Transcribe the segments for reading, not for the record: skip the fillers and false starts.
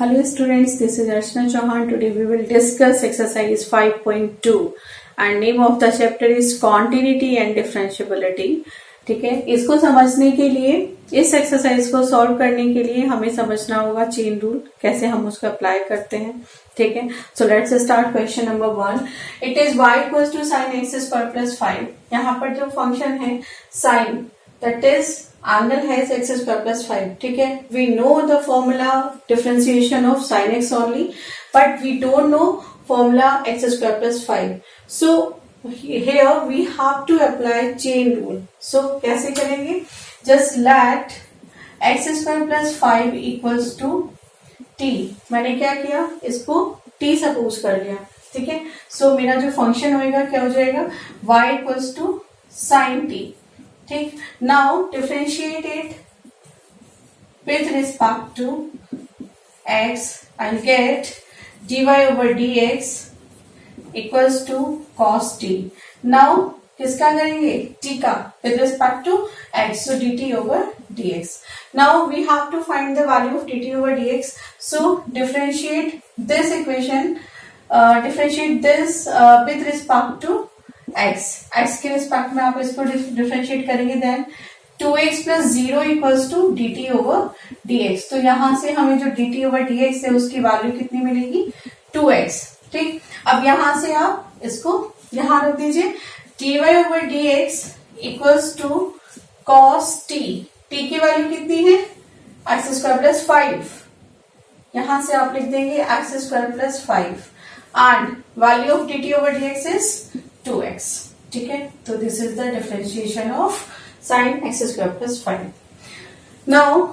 Hello students, this is Archana Chauhan. Today we will discuss exercise 5.2 and name of the chapter is continuity and differentiability. ठीक है, इसको समझने के लिए, इस एक्सरसाइज को सॉल्व करने के लिए हमें समझना होगा चेन रूल, कैसे हम उसको अप्लाई करते हैं. ठीक है, so let's start question number 1. It is y equals to sine x square plus 5. यहाँ पर जो फंक्शन है sine, that is angle has x square plus 5. ठीक है, we know the formula differentiation of sin x only, but we don't know formula x square plus 5. So here we have to apply chain rule. So कैसे करेंगे? Just let x square plus 5 equals to t. मैंने क्या किया, इसको t suppose कर लिया. ठीक है, so मेरा जो फंक्शन होएगा क्या हो जाएगा, y equals to sin t. ठीक, now differentiate it with respect to x and get dy over dx equals to cos t. Now किसका करेंगे, t का with respect to x, so dt over dx. Now we have to find the value of dt over dx. So differentiate this equation, differentiate this with respect to x के respect में आप इसको differentiate करेंगे, then 2x plus 0 equals to dt over dx. तो यहां से हमें जो dt ओवर dx है उसकी वैल्यू कितनी मिलेगी, 2x. ठीक, अब यहां से आप इसको यहां रख दीजिए, dy over dx equals to cos t. t की वैल्यू कितनी है, x स्क्वायर प्लस 5. यहां से आप लिख देंगे x square plus 5 and value of dt over dx is 2x. ठीक है, तो this is the differentiation of sine x square plus 5. Now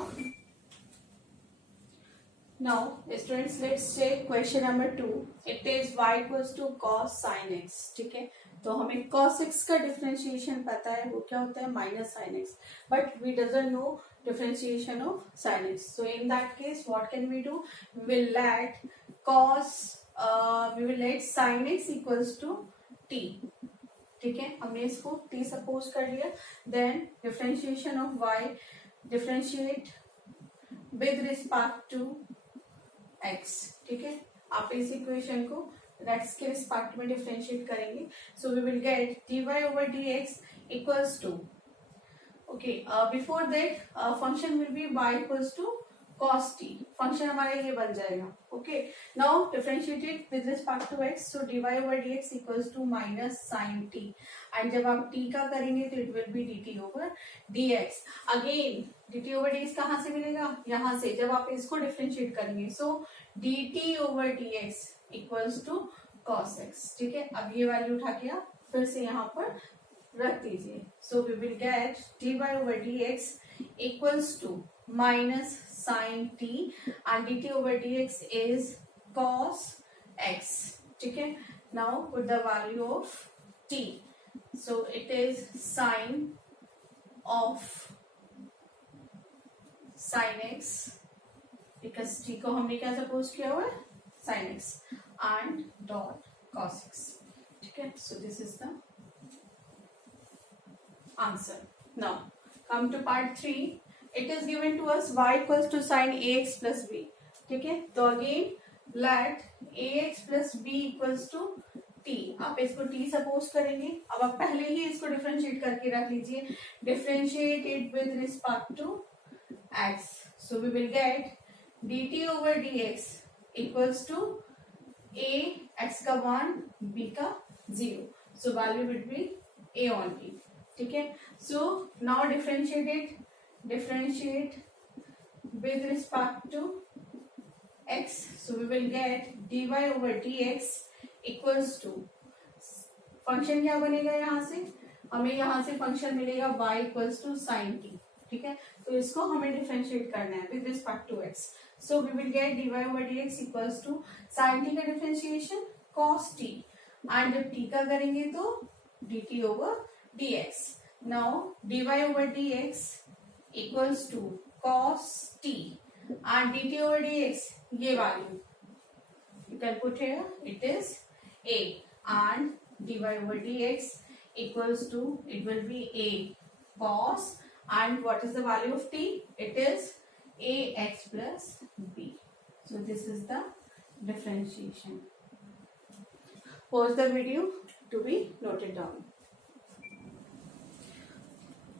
students, let's take question number 2. It is y equals to cos sin x. ठीक है, तो हमें cos x का differentiation पता है, वो क्या होता है, minus sin x, but we doesn't know differentiation of sin x. So in that case what can we do, we will let sin x equals to t. ठीक है, हमने इसको t सपोज कर लिया, then differentiation of y, differentiate with respect to x. ठीक है, आप इस इक्वेशन को x के रिस्पेक्ट में डिफरेंशिएट करेंगे, so we will get dy over dx equals to, okay, before that function will be y equals to cos t. Function हमारा ये बन जाएगा. Okay, now differentiated with respect to x, so dy over dx equals to minus sin t. And जब आप t का करेंगे तो it will be dt over dx. Again dt over dx कहां से मिलेगा, यहां से, जब आप इसको डिफरेंशिएट करेंगे, so dt over dx equals to cos x. ठीक है, अब ये वैल्यू उठा के आप फिर से यहाँ पर रख दीजिए, so we will get dy over dx equals to minus sin t and dt over dx is cos x. ठीक है, now put the value of t, so it is sin of sin x, because t को हमने क्या suppose किया हुआ है, sin x and dot cos x. ठीक है, so this is the answer. Now come to part 3. It is given to us y equals to sin ax plus b. ठीक है, तो again let ax plus b equals to t. आप इसको t suppose करेंगे. अब आप पहले ही इसको डिफरेंशिएट करके रख लीजिए, differentiate it with respect to x, so we will get dt over dx equals to a x का 1 b का 0, so value will be a only. ठीक है, so now differentiate with respect to x, so we will get dy over dx equals to, function क्या बनेगा, यहाँ से हमें यहाँ से फंक्शन मिलेगा y equals to sin t. ठीक है, तो इसको हमें डिफरेंशिएट करना है with respect to x, so we will get dy over dx equals to sin t का डिफरेंशिएशन cos t, एंड जब t का करेंगे तो dt over dx. Now dy over dx equals to cos t and dt over dx, ये value you can put here, it is a, and dy over dx equals to, it will be a cos, and what is the value of t, it is ax plus b. So this is the differentiation. Pause the video to be noted down.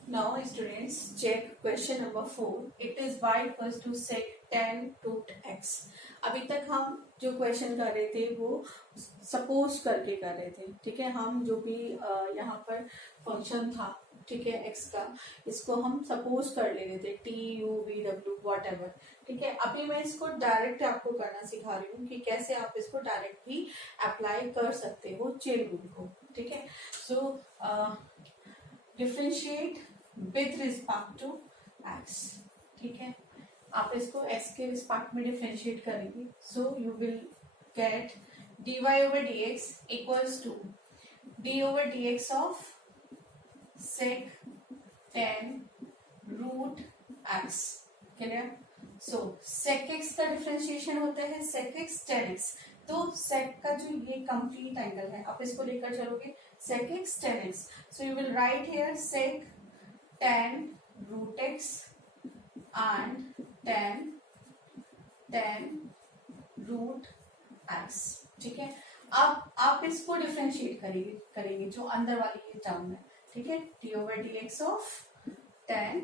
Now students, check question number 4. It is y equals to sec tan root x. अभी तक हम जो question कर रहे थे वो suppose करके कर रहे थे, ठीक है। हम जो भी यहाँ पर फंक्शन था, ठीक है, x का, इसको हम सपोज कर ले रहे थे, t u v w what ever, ठीक है। अभी मैं इसको डायरेक्ट आपको करना सिखा रही हूँ कि कैसे आप इसको डायरेक्ट भी अप्लाई कर सकते हो चेन रूल को, ठीक है। So differentiate with respect to x, ठीक है। आप इसको x के रिस्पेक्ट में डिफरेंशिएट करेंगे, so you will get dy over dx equals to d over dx of sec tan root x, clear. So sec x का डिफरेंशिएशन होता है sec x tan x। तो sec का जो ये कंप्लीट एंगल है, आप इसको लेकर चलोगे sec x tan x, so you will write here sec tan root x and tan root x, ठीक है। अब आप इसको डिफरेंशिएट करेंगे जो अंदर वाली ये टर्म है, ठीक है, d over dx of tan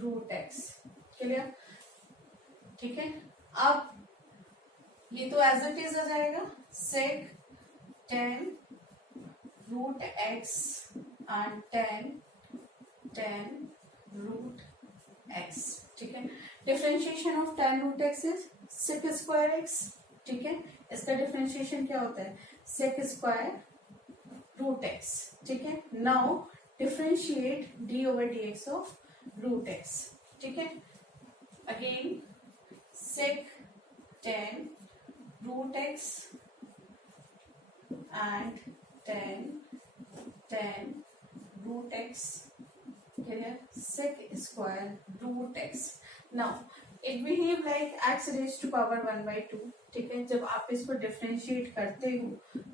root x, clear, ठीक है। अब ये तो एज इट इज आ जाएगा sec tan root x and tan root x, ठीक है। Differentiation of tan root x is sec square x, ठीक है। इसका डिफरेंशिएशन क्या होता है sec स्क्वायर root x, ठीक है। Now differentiate d over dx of root x, ठीक है। Again sec tan root x and tan root x, clear, sec square root x. Now it behave like x raised to power 1 by 2, ठीक है। जब आप इसको differentiate करते हो,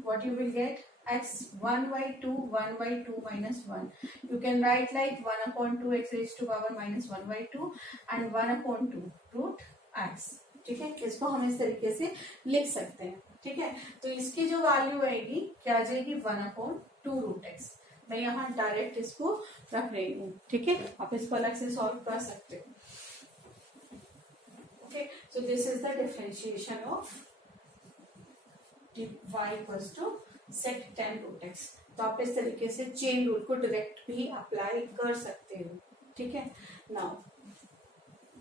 what you will get x 1 by 2 1 by 2 minus 1. You can write like 1 upon 2 x raised to power minus 1 by 2 and 1 upon 2 root x, ठीक है। इसको हम इस तरीके से लिख सकते हैं, ठीक है। तो इसकी जो वैल्यू आएगी क्या आ जाएगी 1 अपॉन 2 रूट एक्स। मैं यहाँ डायरेक्ट इसको रख रही हूँ, ठीक है। आप इसको अलग से सॉल्व कर सकते हो, okay. So this is the differentiation of y equals to sec tan root x। तो आप इस तरीके से चेन रूल को डायरेक्ट भी अप्लाई कर सकते हो, ठीक है। Now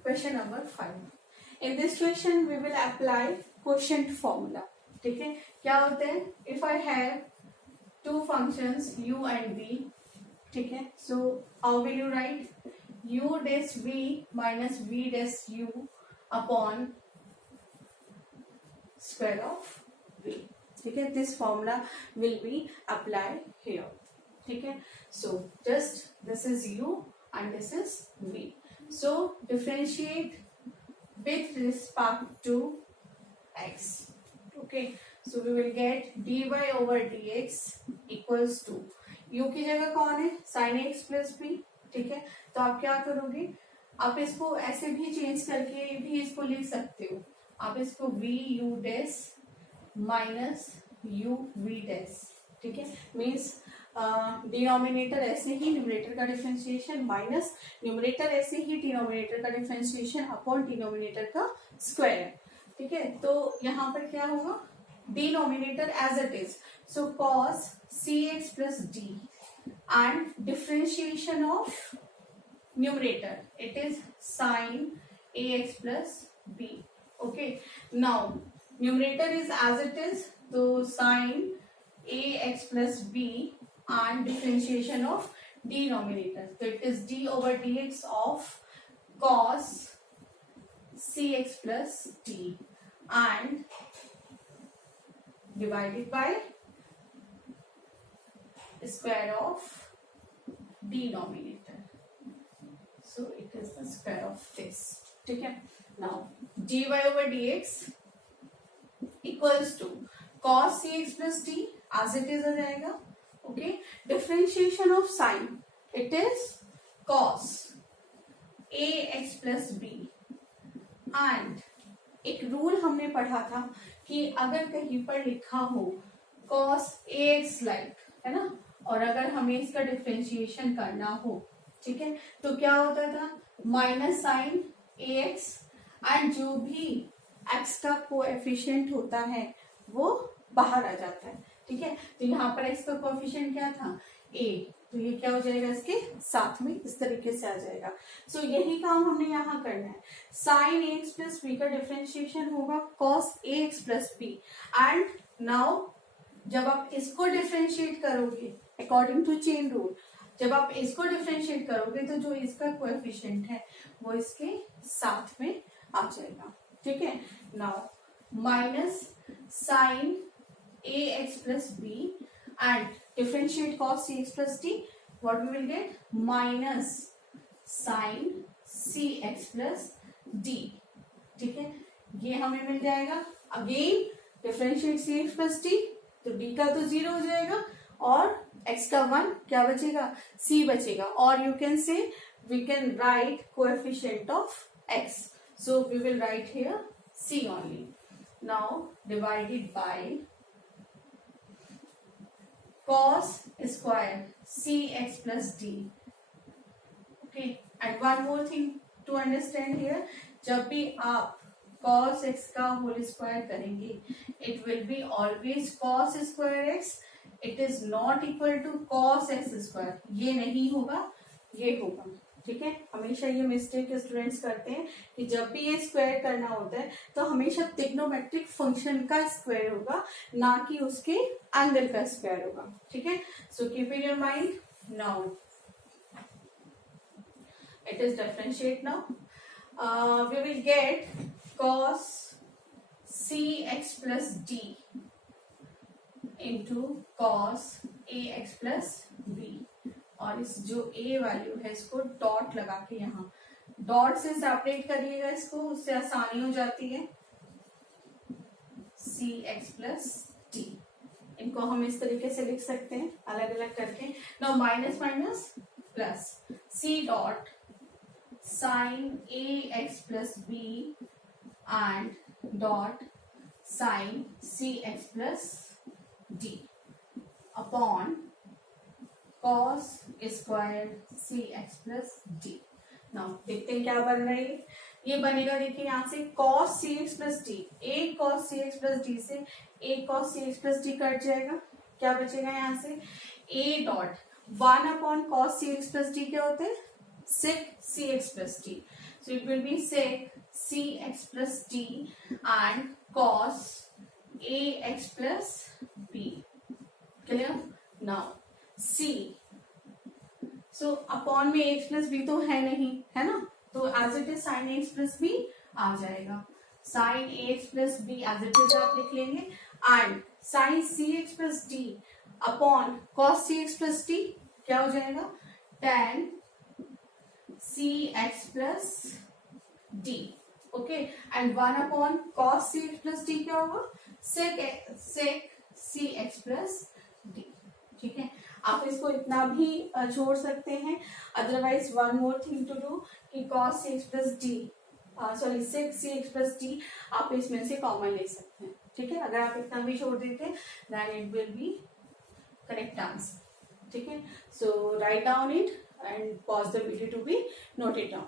question number 5। In this question we will apply quotient formula, ठीक है। क्या होता है, if I have two functions u and v, ठीक है। So how will you write u dash v minus v dash u upon square of v, ठीक है। This formula will be apply here, ठीक है। So just this is u and this is v. So differentiate with respect to x, okay. So we will get dy over dx equals to u की जगह कौन है sin x plus b, ठीक है। तो आप क्या करोगे, आप इसको ऐसे भी चेंज करके भी इसको लिख सकते हो। आप इसको v u dash minus u v dash, ठीक है। मीन्स डिनोमिनेटर ऐसे ही न्यूमरेटर का डिफरेंशिएशन माइनस न्यूमरेटर ऐसे ही डिनोमिनेटर का डिफरेंशिएशन अपॉन डिनोमिनेटर का स्क्वायर, ठीक है। तो यहाँ पर क्या होगा, denominator as it is, so cos cx plus d and differentiation of numerator it is sine ax plus b, okay. Now numerator is as it is, तो sine ax plus b and differentiation of denominator, so it is d over dx of cos cx plus d and divided by square of denominator, so it is the square of this, ठीक है। now dy over dx equals to cos cx plus d as it is आ जाएगा, okay. Differentiation of sign it is cos ax plus b and एक rule हमने पढ़ा था कि अगर कहीं पर लिखा हो cos ax लाइक, है ना, और अगर हमें इसका डिफ्रेंशिएशन करना हो, ठीक है, तो क्या होता था, माइनस साइन ax एंड जो भी x का कोएफिशिएंट होता है वो बाहर आ जाता है, ठीक है। तो यहाँ पर x का कोएफिशिएंट क्या था, a, तो ये क्या हो जाएगा, इसके साथ में इस तरीके से आ जाएगा। सो यही काम हमने यहाँ करना है। साइन ax प्लस बी का डिफ्रेंशिएशन होगा cos ax plus b, and now जब आप इसको डिफ्रेंशिएट करोगे अकॉर्डिंग टू चेन रूल, जब आप इसको डिफ्रेंशिएट करोगे तो जो इसका कोएफिशिएंट है वो इसके साथ में आ जाएगा, ठीक है। Now minus sine a x plus b and differentiate cos cx plus d, what we will get, minus sine c x plus d, ठीक है, ये हमें मिल जाएगा। Again differentiate c x plus d, तो डी का तो 0 हो जाएगा और x का 1, क्या बचेगा, c बचेगा, और you can say we can write coefficient of x, so we will write here c only. Now divided by cos square cx plus d, okay, and one more thing to understand here, जब भी आप cos x का whole square करेंगे it will be always cos square x, it is not equal to cos x square, ये नहीं होगा, ये होगा, ठीक है। हमेशा ये मिस्टेक स्टूडेंट्स करते हैं कि जब भी ये स्क्वायर करना होता है तो हमेशा ट्रिग्नोमेट्रिक फंक्शन का स्क्वायर होगा, ना कि उसके एंगल का स्क्वायर होगा, ठीक है। So keep in your mind. Now it is differentiate now, we will get cos cx plus d into cos ax plus b, और इस जो a वैल्यू है इसको डॉट लगा के यहाँ डॉट से सेपरेट करिएगा इसको, उससे आसानी हो जाती है। cx plus d, इनको हम इस तरीके से लिख सकते हैं अलग अलग करके। Now minus minus plus c dot sin ax plus b and dot sin cx plus d upon cos square cx plus d। Now देखते हैं क्या बन रहा है, ये बनेगा, देखिए यहाँ से cos cx plus d, एक cos cx plus d से एक cos cx plus d cut जाएगा, क्या बचेगा यहाँ से, a dot 1 upon cos cx plus d क्या होते हैं, sec cx plus d, so it will be sec cx plus d and cos ax plus b, clear। now c, so upon में x plus b तो है नहीं, है ना, तो as it is sin ax plus b आ जाएगा, sin ax plus b as it is आप लिख लेंगे, and sin cx plus d upon cos cx plus d क्या हो जाएगा, tan cx plus d, okay, and 1 upon cos cx plus d क्या होगा, sec cx plus d, ठीक है। आप इसको इतना भी छोड़ सकते हैं, otherwise one more thing to do कि cos cx plus d, sorry sec cx plus d आप इसमें से कॉमन ले सकते हैं, ठीक है। अगर आप इतना भी छोड़ देते then it will be correct answer, ठीक है। So write down it and pause the video to be noted down.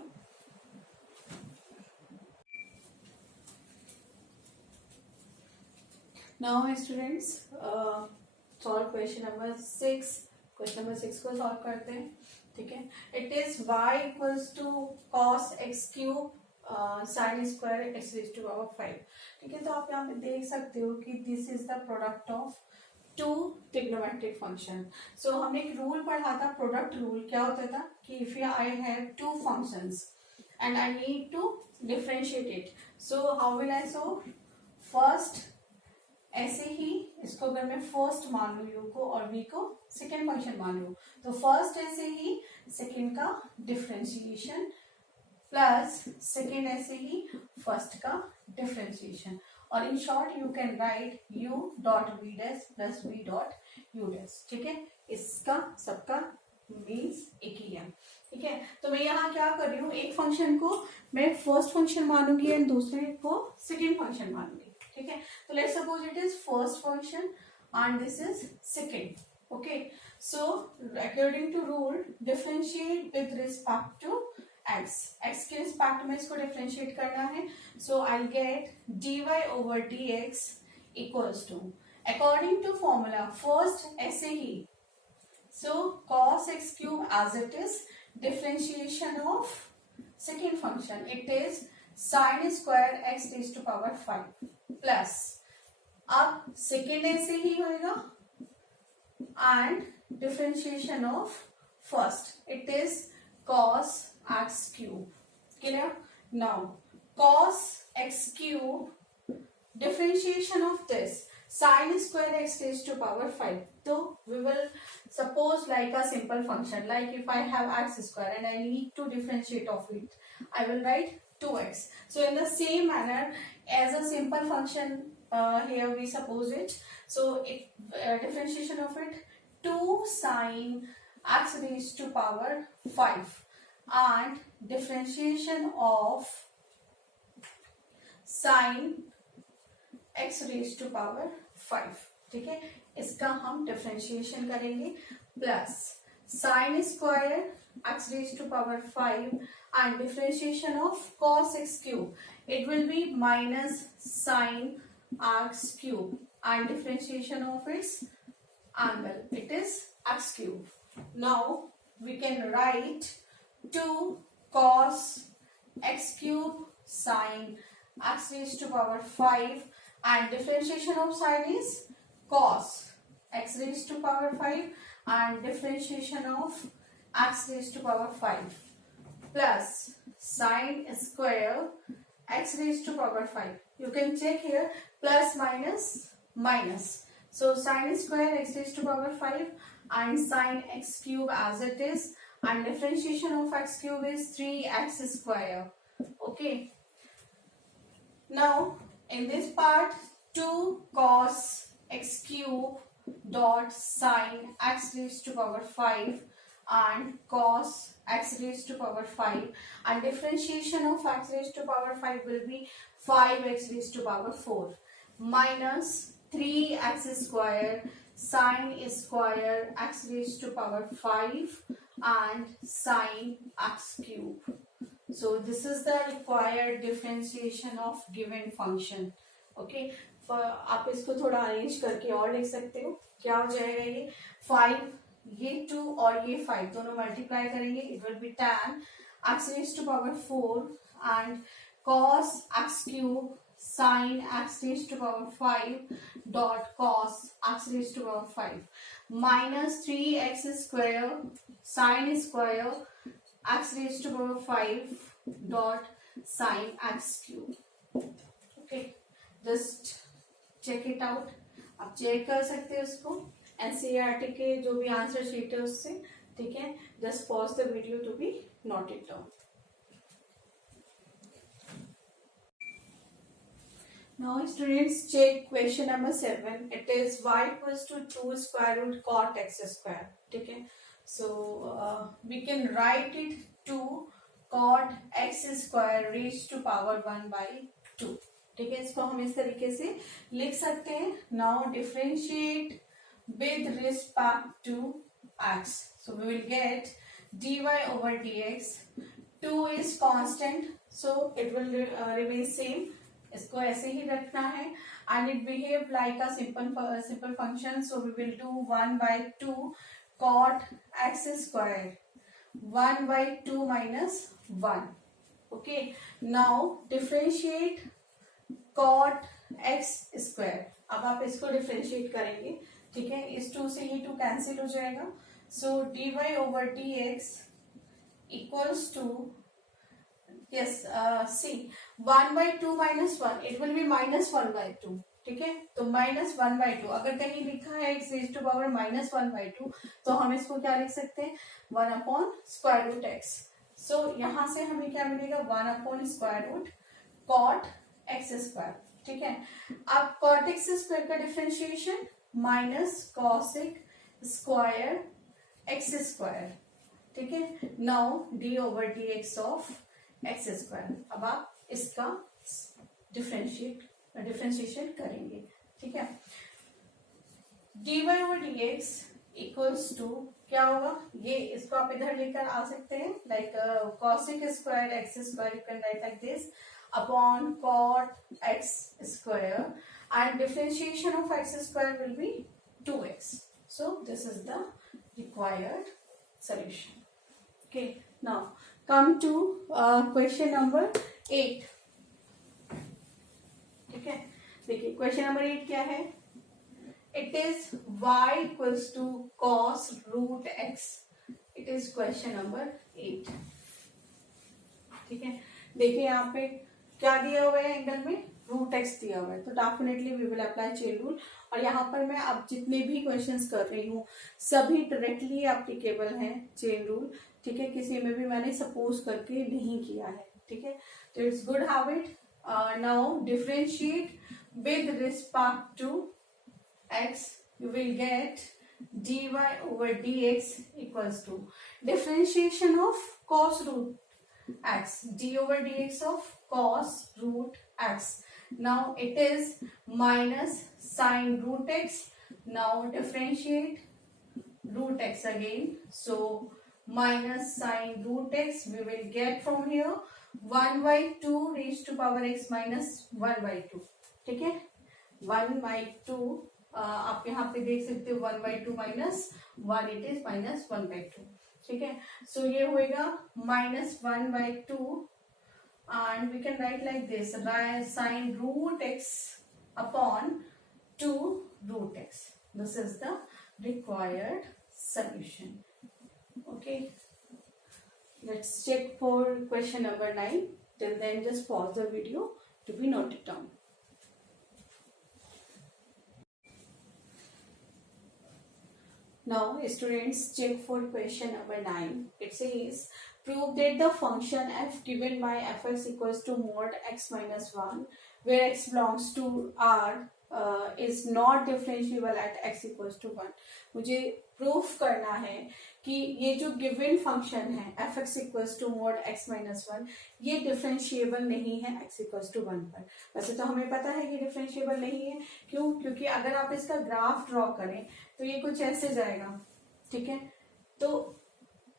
Now students, solve question number 6, question number 6 को solve करते हैं, ठीक है। It is y equals to cos x cube sin square x raised to power 5, ठीक है। तो आप यहाँ पे देख सकते हो कि this is the product of two trigonometric function. So हमने एक रूल पढ़ा था, प्रोडक्ट रूल, क्या होता था कि if I have two functions and I need to differentiate it, so how will I so, first ऐसे ही इसको अगर मैं फर्स्ट मान लू यू को और वी को सेकेंड फंक्शन मान लू, तो फर्स्ट ऐसे ही सेकेंड का डिफरेंशिएशन प्लस सेकेंड ऐसे ही फर्स्ट का डिफरेंशिएशन, और in short you can right u dot v dash plus v dot u dash, ठीक है। इसका सबका मीन्स एक ही है, ठीक है, तो मैं यहाँ क्या कर रही हूँ, एक फंक्शन को मैं फर्स्ट फंक्शन मानूंगी एंड दूसरे को सेकेंड फंक्शन मानूंगी। ठीक है, तो let's suppose it is first function and this is second. Okay, so according to rule differentiate with respect to x, x के रिस्पेक्ट में इसको डिफरेंशिएट करना है। So I get dy over dx equals to, according to formula first ऐसे ही, so cos x cube as it is, differentiation of second function, it is sin square x raised to power 5 plus, अब second ऐसे ही होएगा and differentiation of first, it is cos x cube. Clear? Now cos x cube, differentiation of this sin square x raised to power 5. So we will suppose like a simple function, like if I have x square and I need to differentiate of it, I will write 2x. So in the same manner as a simple function, here we suppose it. So it differentiation of it 2 sin x raised to power 5 and differentiation of sin x raised to power 5. ठीक है, इसका हम differentiation करेंगे plus sine square x raise to power 5 and differentiation of cos x cube, it will be minus sine x cube and differentiation of its angle, it is x cube. Now we can write 2 cos x cube sin x raised to power 5 and differentiation of sin is cos x raised to power 5 and differentiation of x raised to power 5 plus sin square x raised to power 5. You can check here plus minus minus. So sin square x raised to power 5 and sin x cube as it is, and differentiation of x cube is 3x square. Okay. Now in this part 2 cos x cube dot sin x raised to power 5 and cos x raised to power 5 and differentiation of x raised to power 5 will be 5x raised to power 4 minus 3x square sin square x raised to power 5 and sin x cube. So this is the required differentiation of given function. Okay, आप इसको थोड़ा arrange करके और लिख सकते हो। क्या हो जाएगा, ये 5, ये 2 और ये 5 दोनों मल्टीप्लाई करेंगे, it will B tan x raised to power 4 and cos x cube sin x raised to power 5 dot cos x raised to power 5 minus 3x square sin square x raised to power 5 dot sin x cube. Okay, just check it out. आप check कर सकते हो उसको NCERT के जो भी answer sheet है उससे। ठीक है, just pause the video to be note it down. Now students, check question number 7. It is y equals to 2 square root cot x square. ठीक है, so we can write it 2 cot x square raised to power 1 by 2. ठीक है, इसको हम इस तरीके से लिख सकते हैं। Now differentiate with respect to x. So we will get dy over dx. 2 is constant, so it will remain same. इसको ऐसे ही रखना है and it behave like a simple function, so we will do 1 by 2 cot x square 1 by 2 minus 1. Okay, now differentiate cot x square. अब आप इसको differentiate करेंगे। ठीक है, इस 2 से ये 2 कैंसिल हो जाएगा, so dy over dx equals to yes see 1 by 2 minus 1, it will be minus 1 by 2. ठीक है, तो minus 1 by 2 अगर कहीं लिखा है x raised to power minus 1 by 2 तो हम इसको क्या लिख सकते हैं 1 upon square root x. so यहां से हमें क्या मिलेगा 1 upon square root cot x square. ठीक है, अब cot x square का differentiation minus cosec square x square ठीक है। Now d over d x of x square, अब आप इसका डिफ्रेंशिएशन करेंगे, ठीक है। D y over d x equals to क्या होगा, ये इसको आप इधर लेकर आ सकते हैं, like cosec square x square, you can write like this upon cot x square, and differentiation of x square will be 2x. So this is the required solution. Okay, now come to question number 8. ठीक है, देखिए question number 8 क्या है, it is y equals to cos root x. It is question number 8. ठीक है, देखिए यहाँ पे क्या दिया हुआ है, एंगल में रूट एक्स दिया हुआ है, तो definitely we will apply chain rule. और यहाँ पर मैं अब जितने भी क्वेश्चंस कर रही हूँ सभी डायरेक्टली एप्लीकेबल हैं चेन रूल, ठीक है, किसी में भी मैंने सपोज करके नहीं किया है, ठीक है. तो it's good habit. Now differentiate with respect to x, you will get dy over dx equals to differentiation of cos root x, d over dx of cos root x. Now it is minus sin root x. Now differentiate root x again. So minus sin root x we will get from here 1 by 2 raised to power x minus 1 by 2. ठीक है, 1 by 2 आप यहाँ पे देख सकते हो 1 by 2 minus 1, it is minus 1 by 2. ठीक है, सो ये होएगा minus 1 by 2 and we can write like this, sin root x upon 2 root x. This is the required solution. Okay, let's check for question number 9. Till then just pause the video to be noted down. Now students, check for question number 9. It says prove that the function f given by fx equals to mod x minus 1 where x belongs to r is not differentiable at x equals to 1. मुझे proof करना है कि ये जो given function है fx equals to mod x minus 1 ये differentiable नहीं है x equals to 1 पर. वैसे तो हमें पता है कि डिफरेंशिएबल नहीं है, क्यों, क्योंकि अगर आप इसका ग्राफ ड्रॉ करें तो ये कुछ ऐसे जाएगा, ठीक है. तो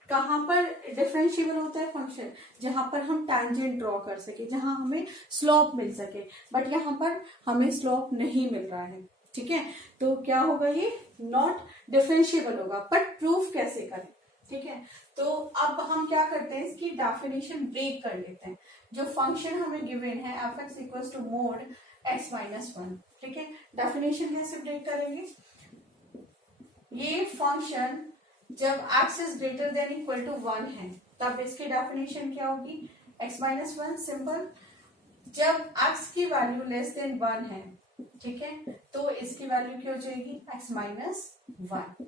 कहां पर डिफरेंशिएबल होता है फंक्शन, जहां पर हम टैंजेंट ड्रॉ कर सके, जहां हमें स्लोप मिल सके, बट यहां पर हमें स्लोप नहीं मिल रहा है, ठीक है. तो क्या होगा, ये नॉट डिफरेंशिएबल होगा. बट प्रूफ कैसे करें, ठीक है. तो अब हम क्या करते हैं, इसकी डेफिनेशन ब्रेक कर लेते हैं. जो फंक्शन हमें गिवन है f x equal to mod x minus 1, ठीक है. डेफिनेशन कैसे ब्रेक करेंगे, ये फंक्शन जब x is greater than equal to 1 है तब इसकी डेफिनेशन क्या होगी, x माइनस 1. सिंपल. जब x की वैल्यू लेस देन 1 है, ठीक है, तो इसकी वैल्यू क्या हो जाएगी, x माइनस 1,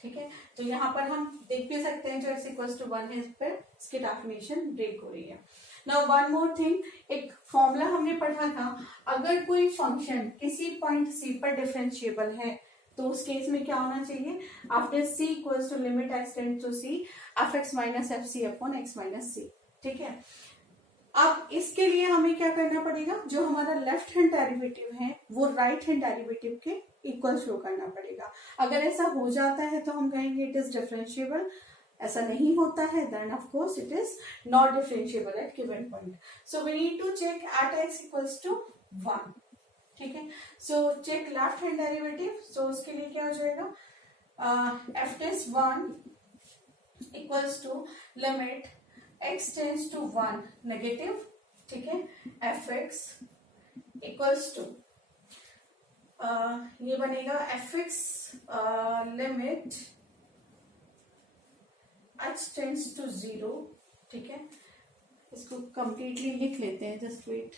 ठीक है. तो यहाँ पर हम देख भी सकते हैं जो x इक्वल टू 1 है, इस पर इसकी डेफिनेशन ब्रेक हो रही है. नाउ वन मोर थिंग, एक फॉर्मूला हमने पढ़ा था, अगर कोई फंक्शन किसी पॉइंट c पर डिफरेंशिएबल है तो उस केस में क्या होना चाहिए, after c equals to limit x tends to c f x minus f c upon x minus c, ठीक है. अब इसके लिए हमें क्या करना पड़ेगा, जो हमारा लेफ्ट हैंड डेरिवेटिव है वो राइट हैंड डेरिवेटिव के इक्वल शो करना पड़ेगा. अगर ऐसा हो जाता है तो हम कहेंगे इट इज डिफरेंशिएबल. ऐसा नहीं होता है then of course it is not differentiable at given point. So we need to check at x equals to 1, ठीक है. So check left hand derivative. सो उसके लिए क्या हो जाएगा, f test 1 equals to limit x tends to 1 negative, ठीक है, एफ एक्स इक्वल्स टू ये बनेगा f x limit h tends to 0, ठीक है. इसको कंप्लीटली लिख लेते हैं, जस्ट वेट.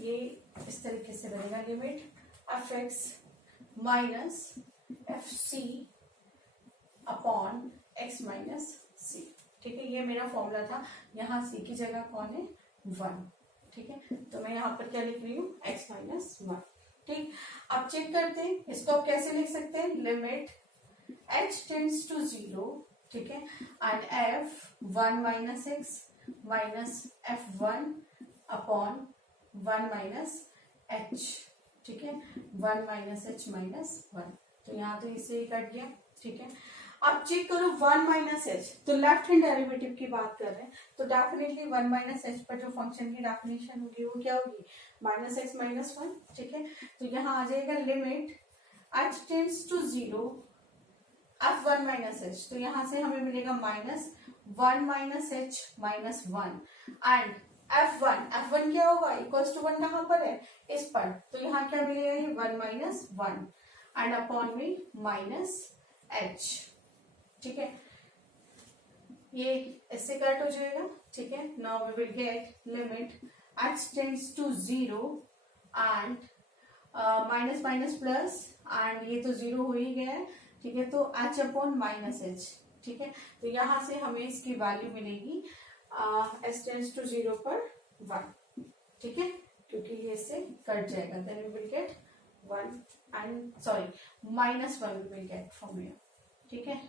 ये इस तरीके से बनेगा, limit f x minus f c upon x minus c, ठीक है. ये मेरा फॉर्मूला था. यहाँ c की जगह कौन है, 1, ठीक है. तो मैं यहाँ पर क्या लिख रही हूँ, x माइनस 1, ठीक, अब चेक करते हैं इसको आप कैसे लिख सकते हैं, लिमिट h टेंड्स टू 0, ठीक है, and f1 minus x minus f1 upon 1 minus h, ठीक है, 1 माइनस h माइनस 1, तो यहाँ तो इससे ही कट गया, ठीक है। अब चेक करो 1 माइनस एच, तो लेफ्ट हैंड डेरिवेटिव की बात कर रहे हैं, तो डेफिनेटली 1 माइनस एच पर जो फंक्शन की डेफिनेशन होगी वो क्या होगी, माइनस एक्स माइनस 1, ठीक है। तो यहाँ आ जाएगा limit h tends to 0 f1 minus h, तो यहाँ से हमें मिलेगा minus 1 minus h minus 1 and f1 क्या होगा, इक्वल्स टू 1 कहाँ पर है, इस पर, तो यहाँ क्या मिलेगा, ये 1 माइनस 1 एंड अपॉन में माइनस h, ठीक है, ये इससे कट हो जाएगा, ठीक है। Now we will get limit h tends to 0 and minus minus plus and ये तो 0 हो ही गया है, ठीक है, तो h अपॉन माइनस h, ठीक है, तो यहां से हमें इसकी वैल्यू मिलेगी h टेंड्स टू 0 पर 1, ठीक है, क्योंकि ये इससे कट जाएगा, then we will get 1 and sorry minus 1 we will get from here, ठीक है।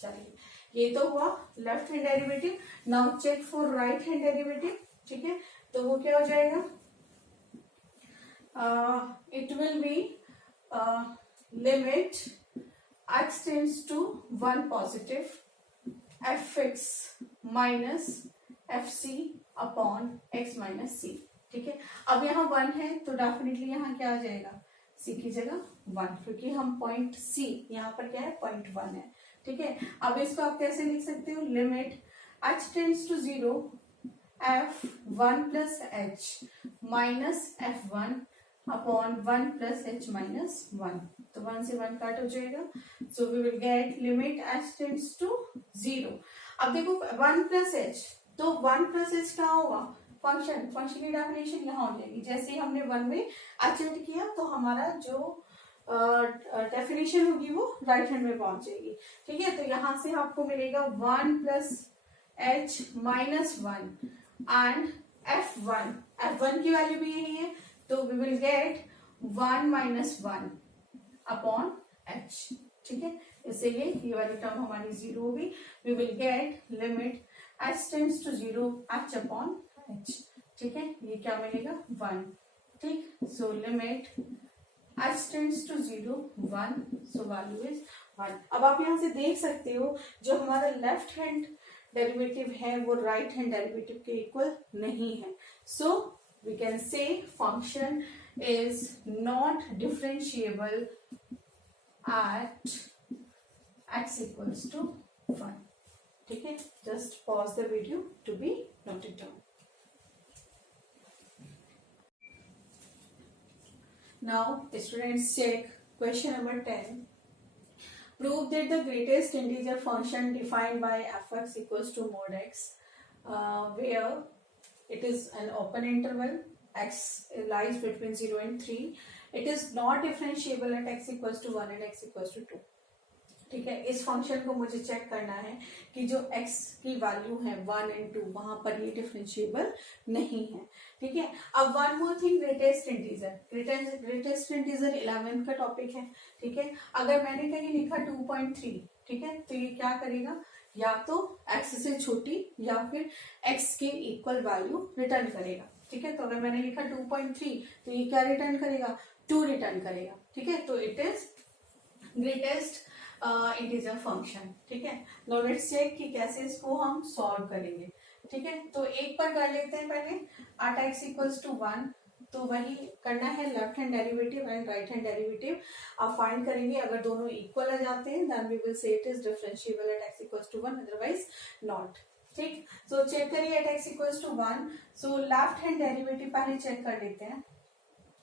चलिए, ये तो हुआ left hand derivative. Now check for right hand derivative, ठीक है, तो वो क्या हो जाएगा, it will be limit x tends to 1 positive fx minus fc upon x minus c, ठीक है। अब यहाँ 1 है तो डेफिनेटली यहाँ क्या आ जाएगा, c की जगह 1, क्योंकि हम पॉइंट c यहाँ पर क्या है, पॉइंट 1 है, ठीक है। अब इसको आप कैसे लिख सकते हो, limit h tends to 0 f1 plus h minus f1 upon 1 plus h minus 1, तो 1 से 1 कट हो जाएगा, so we will get limit h tends to 0। अब देखो 1 प्लस h, तो 1 प्लस h क्या होगा, फंक्शन की डेफिनेशन यहाँ हो जाएगी, जैसे ही हमने 1 में एचेंट किया तो हमारा जो डेफिनेशन होगी वो राइट हैंड में पहुंच जाएगी, ठीक है। तो यहां से आपको मिलेगा 1 plus h minus 1 and f1 की वैल्यू भी यही है, तो we will get 1 minus 1 upon h, ठीक है, इससे ये वाली टर्म हमारी 0 होगी, we will get limit h tends to 0 h upon h, ठीक है, ये क्या मिलेगा 1, ठीक, so limit h tends to 0 1, so value is 1। अब आप यहाँ से देख सकते हो जो हमारा लेफ्ट हैंड डेरिवेटिव है वो राइट हैंड डेरिवेटिव के इक्वल नहीं है, so we can say function is not differentiable at x equals to 1, ठीक है। Just pause the video to be noted down. Now, students check question number 10. Prove that the greatest integer function defined by fx equals to mod x, where it is an open interval, x lies between 0 and 3. It is not differentiable at x equals to 1 and x equals to 2. ठीक है, इस function को मुझे check करना है कि जो x की वैल्यू है 1 एंड 2 वहां पर ये डिफरेंशिएबल नहीं है, ठीक है। अब one more thing, greatest integer 11th का टॉपिक है, ठीक है। अगर मैंने कहीं लिखा 2.3, ठीक है, तो ये क्या करेगा, या तो x से छोटी या फिर x के इक्वल वैल्यू रिटर्न करेगा, ठीक है। तो अगर मैंने लिखा 2.3 तो ये क्या रिटर्न करेगा, 2 रिटर्न करेगा, ठीक है। तो it is greatest integer function, ठीक है। नाउ लेट्स चेक कि कैसे इसको हम सॉल्व करेंगे, ठीक है। तो एक पर कर लेते हैं पहले, at x इक्वल्स टू 1, तो वही करना है, left hand derivative and right hand derivative आप फाइंड करेंगे, अगर दोनों इक्वल आ जाते हैं then we will say it is differentiable at x equals to 1, otherwise not, ठीक। सो चेक करिए at x equals to 1, so left hand derivative पहले चेक कर लेते हैं,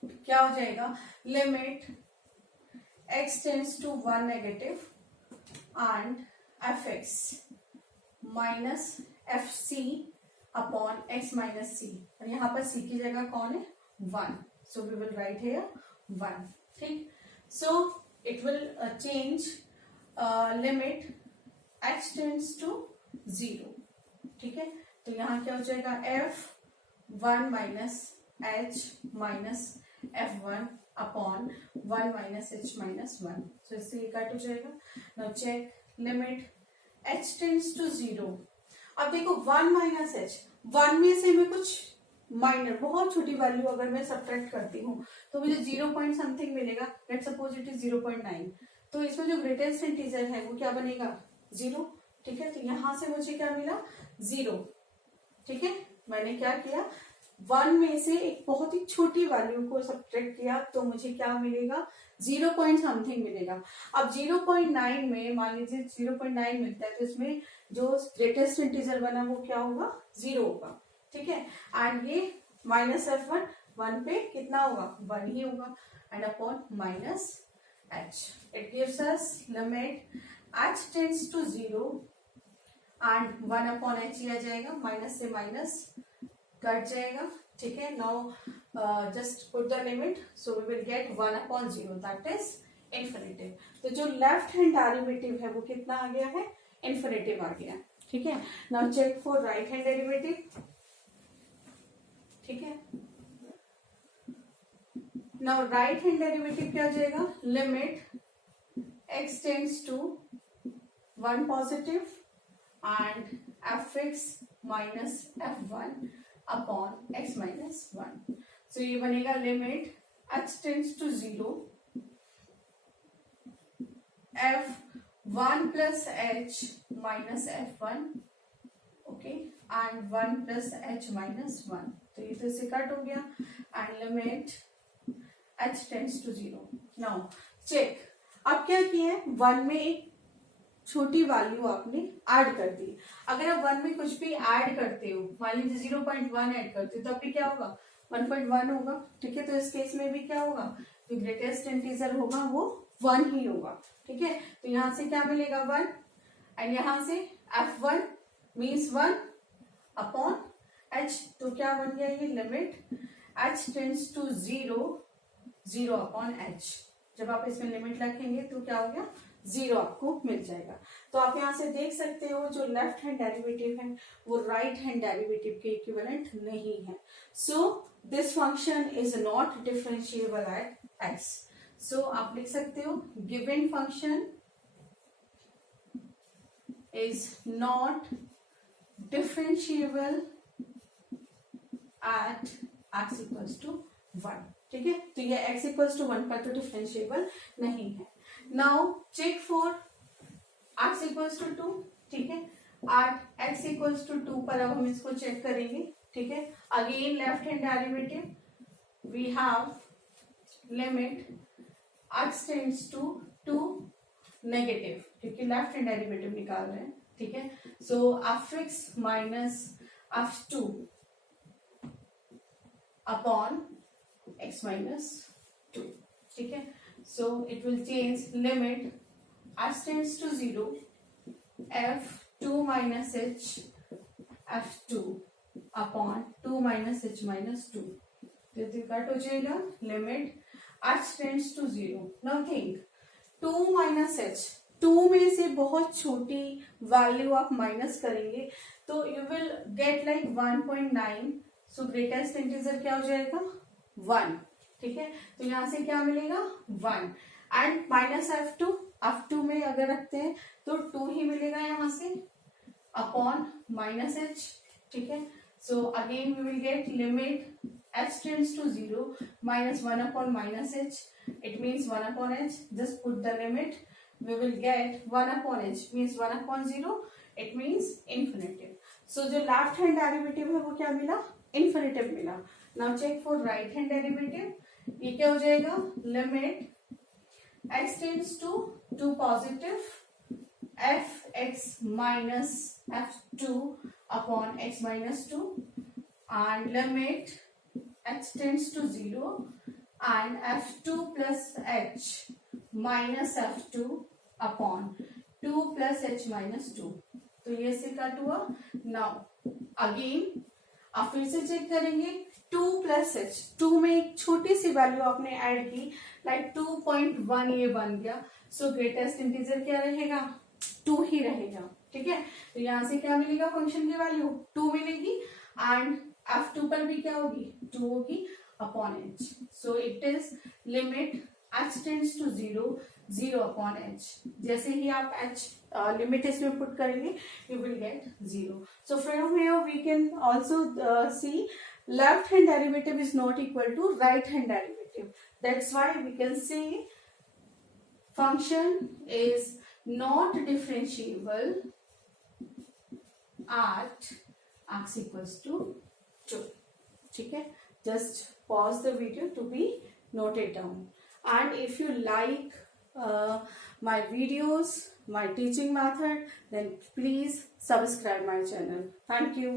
क्या हो जाएगा, limit x tends to 1 negative and fx minus fc upon x minus c, और यहाँ पर c की जगह कौन है, 1, so we will write here 1, ठीक। so it will change limit h tends to 0, ठीक है। तो यहाँ क्या हो जाएगा, f1 minus h minus f1 upon 1 minus h minus 1। तो इससे ये कट हो जाएगा। Now check limit h tends to 0। अब देखो 1 माइनस एच, 1 में से मैं कुछ माइनर बहुत छोटी वैल्यू अगर मैं सब्ट्रैक्ट करती हूँ तो मुझे 0 पॉइंट समथिंग मिलेगा। Let's suppose it is 0.9। तो इसमें जो ग्रेटेस्ट इंटीजर है वो क्या बनेगा 0। ठीक है, तो यहां से मुझे क्या मिला 0। ठीक है, मैंने क्या किया 1 में से एक बहुत ही छोटी वैल्यू को सब्ट्रैक्ट किया तो मुझे क्या मिलेगा 0 पॉइंट समथिंग मिलेगा। अब 0.9 में मान लीजिए 0.9 मिलता है तो इसमें जो ग्रेटेस्ट इंटीजर बना वो क्या होगा 0 होगा। ठीक है, एंड ये माइनस F1 1 पे कितना होगा 1 ही होगा and upon minus h। It gives us limit h tends to 0 and 1 upon h ही आ जाएगा, माइनस से माइनस कट जाएगा। ठीक है, now just put the limit so we will get 1 upon 0 that is infinitive. तो जो लेफ्ट हैंड डेरिवेटिव है वो कितना आ गया है इन्फिनिटिव आ गया। ठीक है, now check for right hand derivative. ठीक है, नाउ राइट हैंड डेरिवेटिव क्या हो जाएगा limit x tends to 1 positive and fx minus f1 upon x minus 1। So ये बनेगा limit h tends to 0 f1 plus h minus f1 okay and 1 plus h minus 1। तो ये तो इससे cut हो गया and limit h tends to 0। Now check, अब क्या किया है 1 में एक छोटी वैल्यू आपने ऐड कर दी। अगर आप 1 में कुछ भी ऐड करते हो, मान लीजिए 0.1 ऐड करते हो तो अभी क्या होगा 1.1 होगा। ठीक है, तो इस केस में भी क्या होगा जो ग्रेटेस्ट इंटीजर होगा वो 1 ही होगा। ठीक है, तो यहां से क्या मिलेगा 1 एंड यहां से f1 मीन्स 1 अपॉन h। तो क्या बन गया ये limit h tends to 0 upon h। जब आप इसमें लिमिट रखेंगे तो क्या हो गया 0 आपको मिल जाएगा। तो आप यहां से देख सकते हो जो लेफ्ट हैंड डेरिवेटिव है वो राइट हैंड डेरिवेटिव के इक्विवेलेंट नहीं है। So this function is not differentiable at x। सो आप लिख सकते हो given function is not differentiable at x equals to 1। ठीक है, तो ये x इक्वल्स टू 1 पर तो डिफरेंशिएबल नहीं है। Now check for x equals to 2। ठीक है, एट x इक्वल्स टू 2 पर अब हम इसको चेक करेंगे। ठीक है, again left hand derivative we have limit x tends to 2 negative, क्योंकि लेफ्ट हैंड डेरिवेटिव निकाल रहे हैं। ठीक है, so fx minus f2 upon x minus 2। ठीक है, so it will change limit h tends to 0 f2 minus h f2 upon 2 minus h minus 2। तो cut हो जाएगा limit h tends to 0। Now think 2 minus h, 2 में से बहुत छोटी value आप माइनस करेंगे तो you will get like 1.9। So greatest integer क्या हो जाएगा 1। ठीक है, तो यहां से क्या मिलेगा 1 एंड माइनस f2 में अगर रखते हैं तो 2 ही मिलेगा यहां से अपॉन माइनस h। ठीक है, so again we will get limit h tends to 0 minus 1 upon minus h। It means 1 upon h। Just put the limit we will get 1 upon h means 1 upon 0, it means infinitive. So जो left hand derivative है वो क्या मिला infinitive मिला। Now check for right hand derivative, ये क्या हो जाएगा limit x tends to 2 positive fx minus f2 upon x minus 2 and limit h tends to 0 and f2 plus h minus f2 upon 2 plus h minus 2। तो ये से cut हुआ। Now again आप फिर से चेक करेंगे 2 प्लस h, 2 में एक छोटी सी वैल्यू आपने ऐड की लाइक 2.1 ये बन गया। सो ग्रेटेस्ट इंटीजर क्या रहेगा 2 ही रहेगा। ठीक है, तो यहां से क्या मिलेगा फंक्शन की वैल्यू 2 मिलेगी एंड f2 पर भी क्या होगी 2 होगी upon h. So it is limit h tends to 0, 0 upon h. जैसे ही आप h लिमिट इसमें पुट करेंगे, you will get 0. So from here we can also see left hand derivative is not equal to right hand derivative. That's why we can say function is not differentiable at x equals to 2. ठीक है, just pause the video to be noted down. And if you like my videos, my teaching method, then please subscribe my channel. Thank you.